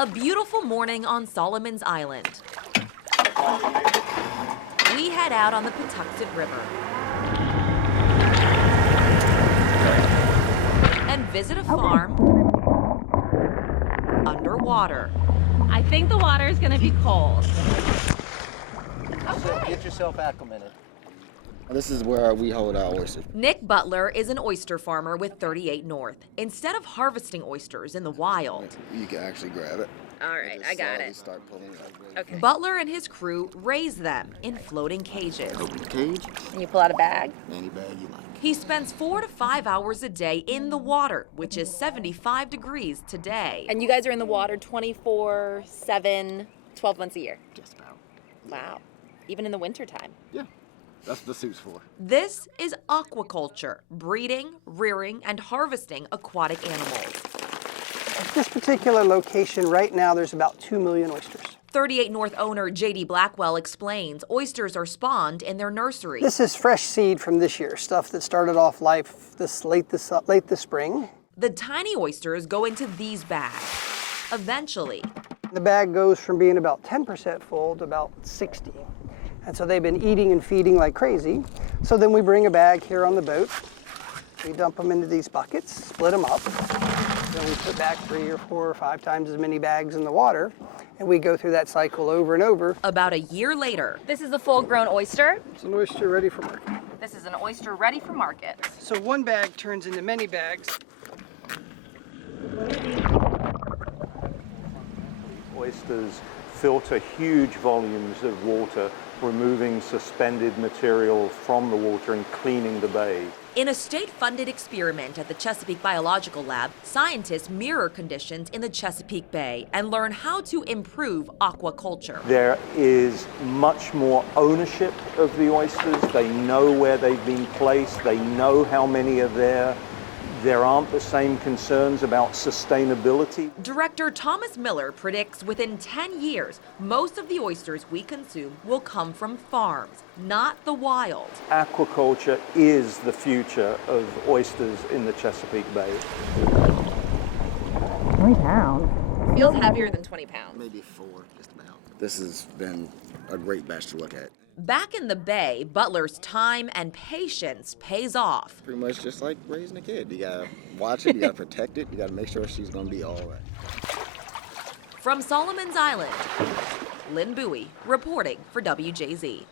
A beautiful morning on Solomon's Island. We head out on the Patuxent River and visit a farm underwater. I think the water is going to be cold. So get yourself acclimated. This is where we hold our oysters. Nick Butler is an oyster farmer with 38 North. Instead of harvesting oysters in the wild, You can actually grab it. All right, I got it. Start pulling it up. Okay. Butler and his crew raise them in floating cages. Open the cage, And you pull out a bag. any bag you like. He spends 4 to 5 hours a day in the water, which is 75 degrees today. And you guys are in the water 24/7, 12 months a year. Just about. Wow. Even in the wintertime. Yeah, that's what the suit's for. This is aquaculture, breeding, rearing, and harvesting aquatic animals. At this particular location right now, there's about 2 million oysters. 38 North owner J.D. Blackwell explains oysters are spawned in their nursery. This is fresh seed from this year, stuff that started off life late this spring. The tiny oysters go into these bags. Eventually, The bag goes from being about 10% full to about 60. And so they've been eating and feeding like crazy. So then we bring a bag here on the boat. We dump them into these buckets, split them up. Then we put back 3 or 4 or 5 times as many bags in the water. And we go through that cycle over and over. about a year later, This is a full-grown oyster. It's an oyster ready for market. This is an oyster ready for market. So one bag turns into many bags. Oysters filter huge volumes of water, removing suspended material from the water and cleaning the bay. in a state-funded experiment at the Chesapeake Biological Lab, scientists mirror conditions in the Chesapeake Bay and learn how to improve aquaculture. There is much more ownership of the oysters. They know where they've been placed. They know how many are there. There aren't the same concerns about sustainability. Director Thomas Miller predicts within 10 years, most of the oysters we consume will come from farms, not the wild. Aquaculture is the future of oysters in the Chesapeake Bay. 20 pounds. Feels heavier than 20 pounds. Maybe 4, just about. This has been a great batch to look at. Back in the Bay, Butler's time and patience pays off. Pretty much just like raising a kid. You gotta watch it, you gotta protect it, you gotta make sure she's gonna be all right. From Solomon's Island, Lynn Bowie reporting for WJZ.